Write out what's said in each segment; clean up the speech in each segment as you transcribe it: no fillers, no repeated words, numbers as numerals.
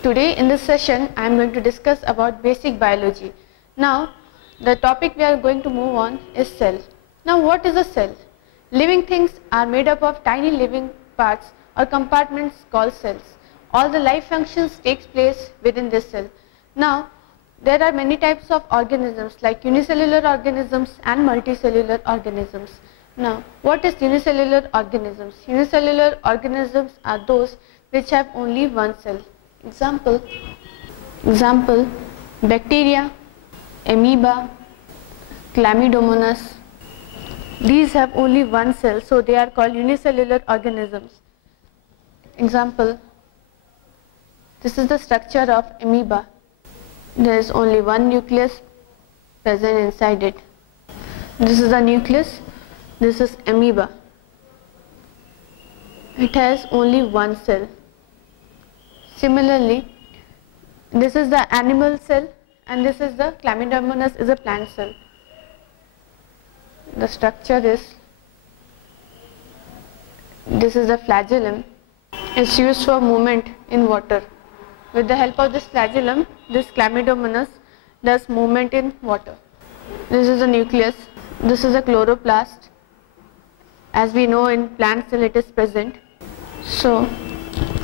Today in this session I am going to discuss about basic biology. Now the topic we are going to move on is cell. Now what is a cell? Living things are made up of tiny living parts or compartments called cells. All the life functions takes place within this cell. Now there are many types of organisms like unicellular organisms and multicellular organisms. Now what is unicellular organisms? Unicellular organisms are those which have only one cell. Example, bacteria, amoeba, chlamydomonas. These have only one cell, so they are called unicellular organisms. Example, this is the structure of amoeba. There is only one nucleus present inside it. This is the nucleus, this is amoeba. It has only one cell. Similarly, this is the animal cell and this is the chlamydomonas is a plant cell. The structure is, this is the flagellum. It's used for movement in water. With the help of this flagellum, this chlamydomonas does movement in water. This is the nucleus. This is a chloroplast. As we know, in plant cell it is present. So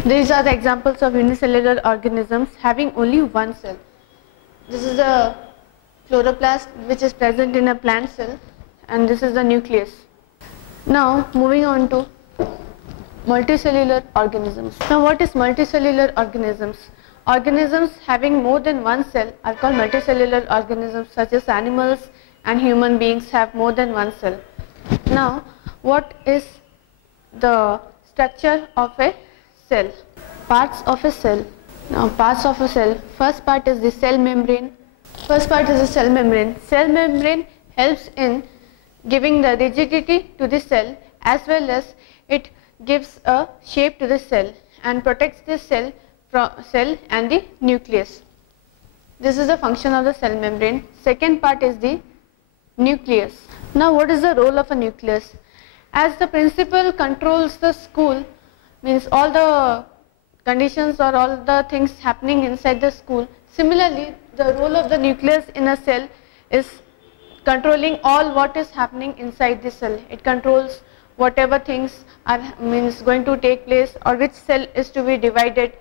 these are the examples of unicellular organisms having only one cell. This is the chloroplast which is present in a plant cell, and this is the nucleus. Now moving on to multicellular organisms. Now what is multicellular organisms? Organisms having more than one cell are called multicellular organisms, such as animals and human beings have more than one cell. Now what is the structure of a cell? Parts of a cell. Now parts of a cell. First part is the cell membrane. Cell membrane helps in giving the rigidity to the cell, as well as it gives a shape to the cell and protects the cell and the nucleus. This is the function of the cell membrane. Second part is the nucleus. Now what is the role of a nucleus? As the principal controls the school, means all the conditions or all the things happening inside the school, similarly the role of the nucleus in a cell is controlling all what is happening inside the cell. It controls whatever things are going to take place, or which cell is to be divided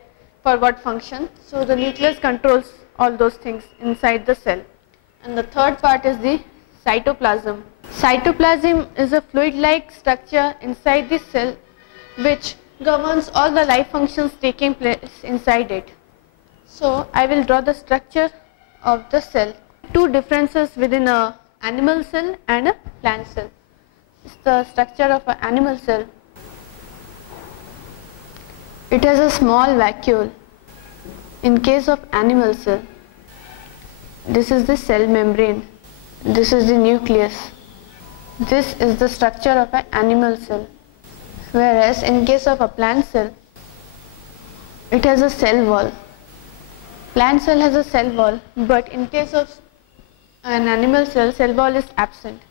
for what function. So the nucleus controls all those things inside the cell. And the third part is the cytoplasm. Cytoplasm is a fluid-like structure inside the cell which governs all the life functions taking place inside it. So I will draw the structure of the cell. Two differences within a animal cell and a plant cell. It's the structure of an animal cell. It has a small vacuole. In case of animal cell, this is the cell membrane. This is the nucleus. This is the structure of an animal cell. Whereas in case of a plant cell, it has a cell wall. Plant cell has a cell wall, but in case of an animal cell, cell wall is absent.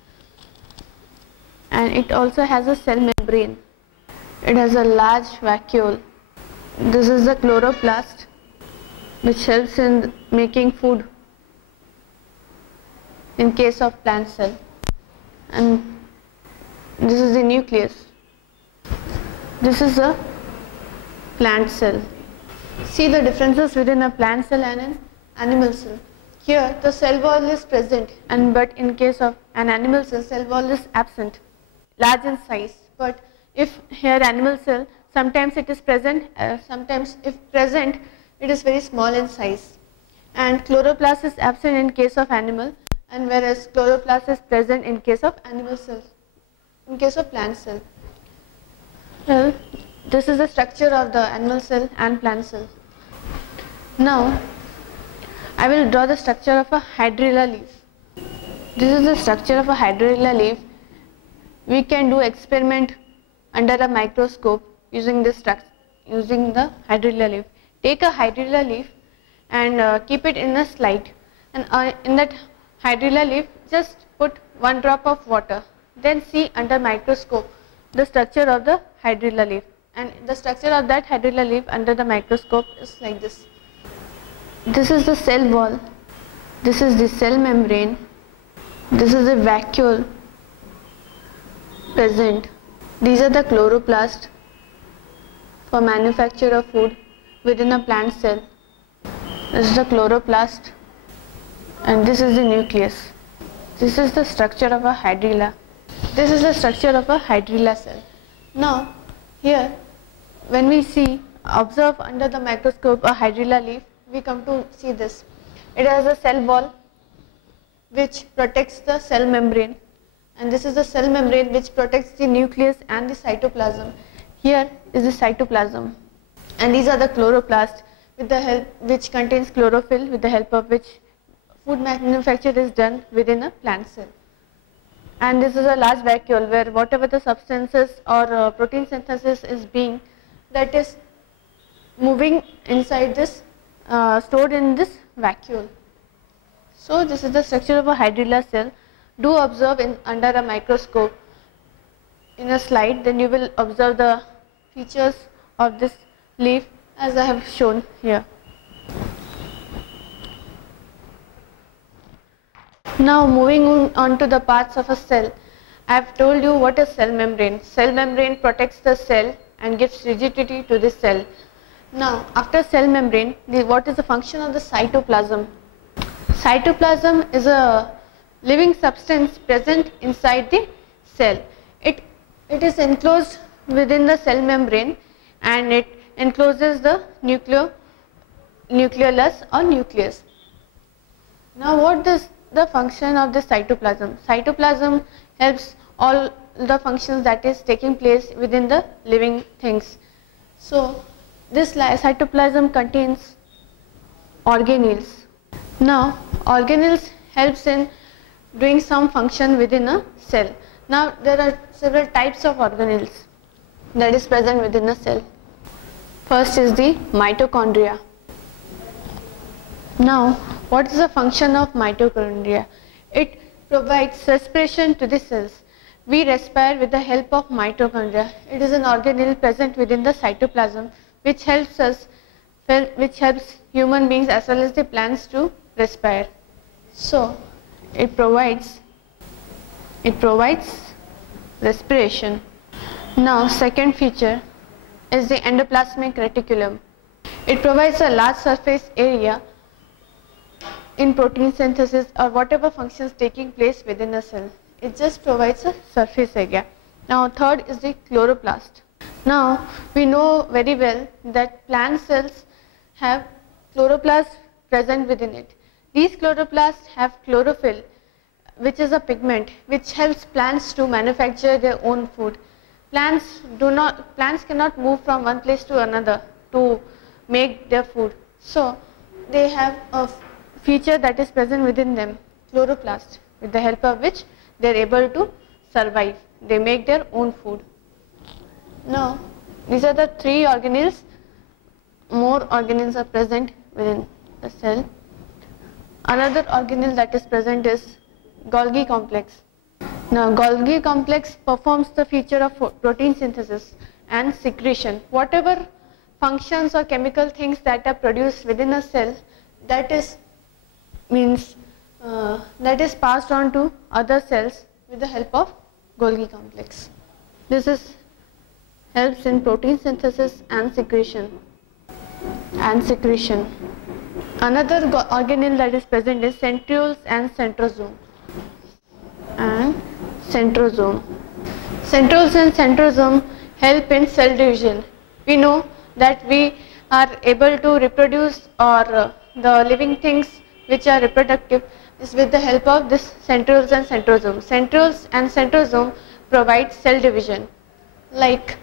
And it also has a cell membrane. It has a large vacuole. This is the chloroplast, which helps in making food in case of plant cell. And this is the nucleus. This is a plant cell. See the differences within a plant cell and an animal cell. Here the cell wall is present, but in case of an animal cell wall is absent, large in size. But if here animal cell, sometimes it is present, sometimes if present it is very small in size. And chloroplast is absent in case of animal, and whereas chloroplast is present in case of animal cells, in case of plant cell. Well, this is the structure of the animal cell and plant cell. Now I will draw the structure of a hydrilla leaf. This is the structure of a hydrilla leaf. We can do experiment under a microscope using this structure, using the hydrilla leaf. Take a hydrilla leaf and keep it in a slide, and in that hydrilla leaf just put one drop of water. Then see under microscope the structure of the hydrilla leaf, and the structure of that hydrilla leaf under the microscope is like this. This is the cell wall. This is the cell membrane. This is the vacuole present. These are the chloroplasts for manufacture of food within a plant cell. This is the chloroplast, and this is the nucleus. This is the structure of a hydrilla. This is the structure of a hydrilla cell. Now, here, when we observe under the microscope a hydrilla leaf, we come to see this. It has a cell wall which protects the cell membrane, and this is the cell membrane which protects the nucleus and the cytoplasm. Here is the cytoplasm, and these are the chloroplasts which contains chlorophyll, with the help of which food manufacture is done within a plant cell. And this is a large vacuole where whatever the substances or protein synthesis is being, that is moving inside this, stored in this vacuole. So this is the structure of a hydrilla cell. Do observe under a microscope in a slide, then you will observe the features of this leaf as I have shown here. Now moving on to the parts of a cell. I have told you what is cell membrane. Cell membrane protects the cell and gives rigidity to the cell. Now after cell membrane, what is the function of the cytoplasm? Cytoplasm is a living substance present inside the cell. It is enclosed within the cell membrane, and it encloses the nucleolus or nucleus. Now what is the function of the cytoplasm? Cytoplasm helps all the functions that is taking place within the living things. So this cytoplasm contains organelles. Now organelles helps in doing some function within a cell. Now there are several types of organelles that is present within a cell. First is the mitochondria. Now what is the function of mitochondria? It provides respiration to the cells. We respire with the help of mitochondria. It is an organelle present within the cytoplasm which helps human beings as well as the plants to respire. So it provides respiration. Now second feature is the endoplasmic reticulum. It provides a large surface area in protein synthesis or whatever functions taking place within a cell. It just provides a surface area. Now third is the chloroplast. Now we know very well that plant cells have chloroplast present within it. These chloroplasts have chlorophyll, which is a pigment which helps plants to manufacture their own food. Plants cannot move from one place to another to make their food. So they have a feature that is present within them, chloroplast, with the help of which they are able to survive. They make their own food. Now these are the three organelles. More organelles are present within the cell. Another organelle that is present is Golgi complex. Now Golgi complex performs the feature of protein synthesis and secretion. Whatever functions or chemical things that are produced within a cell, that is passed on to other cells with the help of Golgi complex. This helps in protein synthesis and secretion. Another organelle that is present is centrioles and centrosome. Centrioles and centrosome help in cell division. We know that we are able to reproduce, or the living things which are reproductive is with the help of this centrioles and centrosome. Centrioles and centrosome provide cell division. Like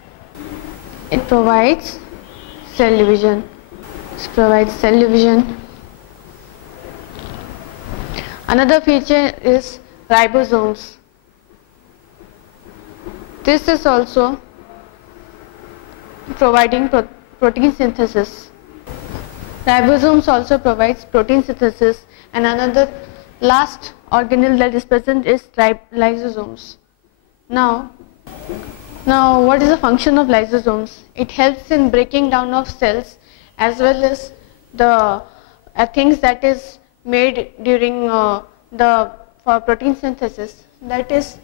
it provides cell division. Another feature is ribosomes. This is also providing protein synthesis. Ribosomes also provides protein synthesis, and another last organelle that is present is lysosomes. Now what is the function of lysosomes? It helps in breaking down of cells as well as the things that is made during for protein synthesis, that is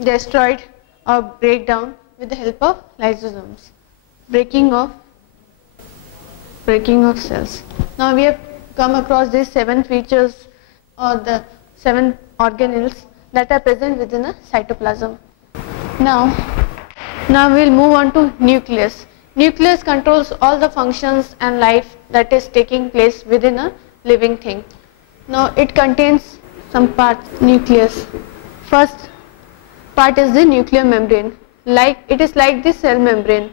destroyed or break down with the help of lysosomes. Breaking of cells. Now we have come across these 7 features or the 7 organelles that are present within a cytoplasm. Now we'll move on to nucleus. Nucleus controls all the functions and life that is taking place within a living thing. Now it contains some parts. Nucleus. First part is the nuclear membrane. It is like the cell membrane.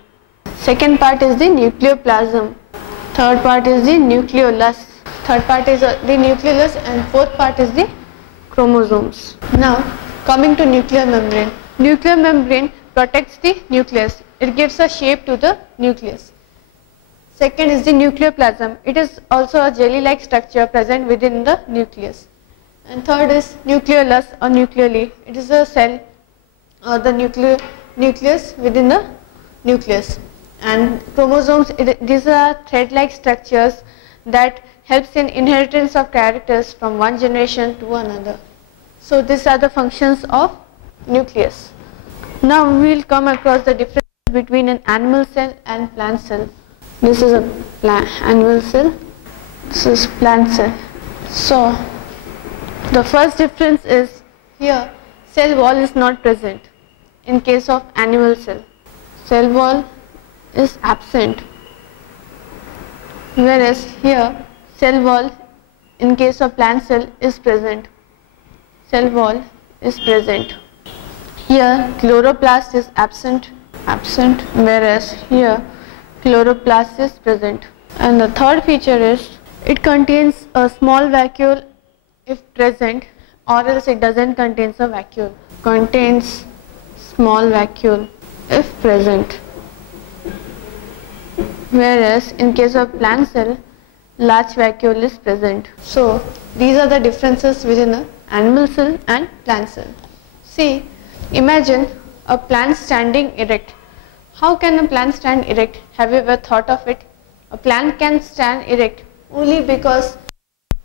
Second part is the nucleoplasm. Third part is the nucleolus. Third part is the nucleolus, and fourth part is the chromosomes. Now coming to nuclear membrane. Nuclear membrane protects the nucleus. It gives a shape to the nucleus. Second is the nucleoplasm. It is also a jelly-like structure present within the nucleus. And third is nucleolus or nucleoli. It is a cell or the nucleus within the nucleus. And chromosomes, these are thread-like structures that helps in inheritance of characters from one generation to another. So these are the functions of nucleus. Now we will come across the difference between an animal cell and plant cell. This is a animal cell, this is plant cell. So the first difference is here cell wall is not present in case of animal cell. Cell wall is absent, whereas here cell wall in case of plant cell is present. Cell wall is present. Here chloroplast is absent, whereas here chloroplast is present. And the third feature is it contains a small vacuole if present, or else it doesn't contain a vacuole. Contains small vacuole if present, whereas in case of plant cell large vacuole is present. So these are the differences within an animal cell and plant cell. See, imagine a plant standing erect. How can a plant stand erect? Have you ever thought of it? A plant can stand erect only because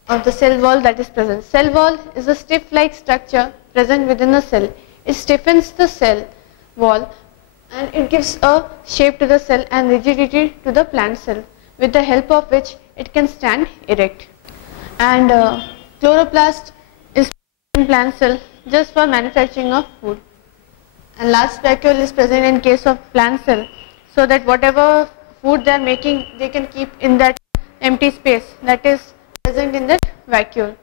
of the cell wall that is present. Cell wall is a stiff-like structure present within a cell. It stiffens the cell wall and it gives a shape to the cell and rigidity to the plant cell, with the help of which it can stand erect. And chloroplast is in plant cell just for manufacturing of food. And large vacuole is present in case of plant cell, so that whatever food they are making, they can keep in that empty space that is present in that vacuole.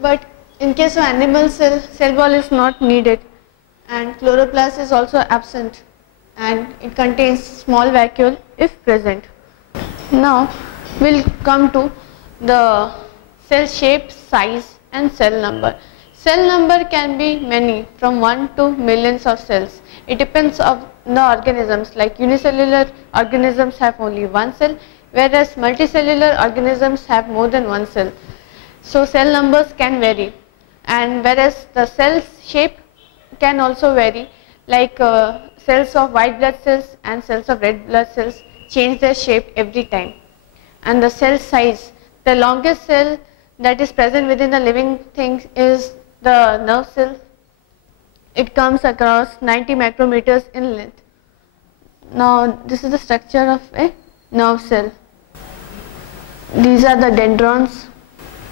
But in case of animal cell, cell wall is not needed, and chloroplast is also absent, and it contains small vacuole if present. Now we'll come to the cell shape, size and cell number. Cell number can be many, from 1 to millions of cells. It depends on the organisms. Like unicellular organisms have only one cell, whereas multicellular organisms have more than one cell. So cell numbers can vary, and whereas the cell shape can also vary, like cells of white blood cells and cells of red blood cells change their shape every time. And the cell size, the longest cell that is present within the living thing is the nerve cell. It comes across 90 micrometers in length. Now this is the structure of a nerve cell. These are the dendrons.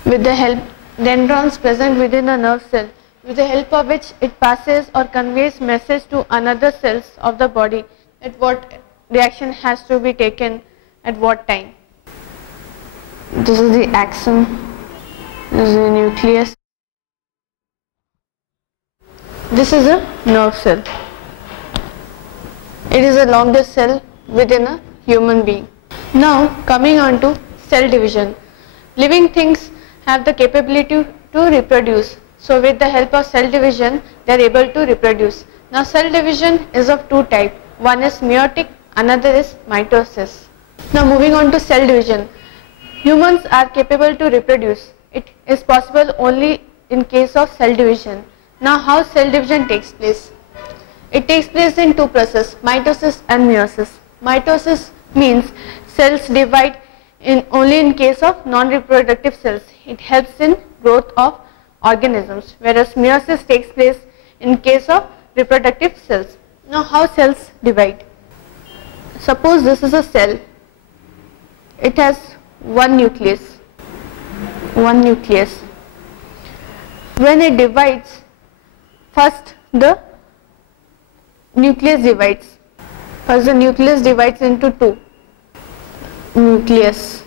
With the help dendrons present within a nerve cell, with the help of which it passes or conveys message to another cells of the body at what reaction has to be taken at what time. This is the axon. This is the nucleus. This is a nerve cell. It is the longest cell within a human being. Now coming on to cell division. Living things have the capability to reproduce. So with the help of cell division, they are able to reproduce. Now cell division is of two types. One is meiotic, another is mitosis. Now moving on to cell division. Humans are capable to reproduce. It is possible only in case of cell division. Now how cell division takes place? It takes place in two processes, mitosis and meiosis. Mitosis means cells divide only in case of non-reproductive cells. It helps in growth of organisms, whereas meiosis takes place in case of reproductive cells. Now, how cells divide? Suppose this is a cell. It has one nucleus. When it divides, first the nucleus divides. First the nucleus divides into two. Nucleus.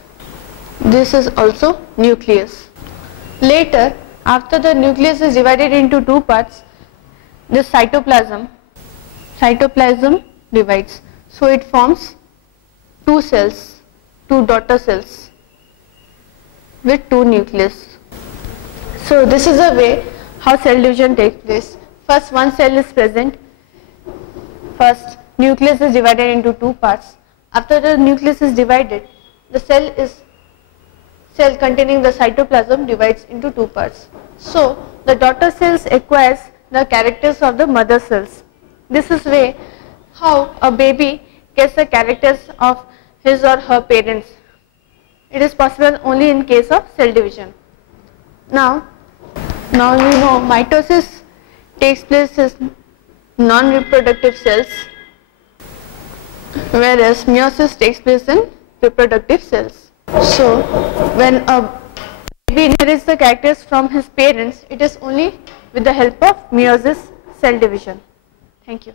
This is also nucleus. Later, after the nucleus is divided into two parts, the cytoplasm divides. So it forms two cells, two daughter cells with two nucleus. So this is a way how cell division takes place. First one cell is present. First nucleus is divided into two parts. After the nucleus is divided, the cell containing the cytoplasm divides into two parts. So the daughter cells acquires the characters of the mother cells. This is way how a baby gets the characters of his or her parents. It is possible only in case of cell division. Now we know mitosis takes place in non-reproductive cells, whereas meiosis takes place in reproductive cells. So when a baby inherits the characters from his parents, it is only with the help of meiosis cell division. Thank you.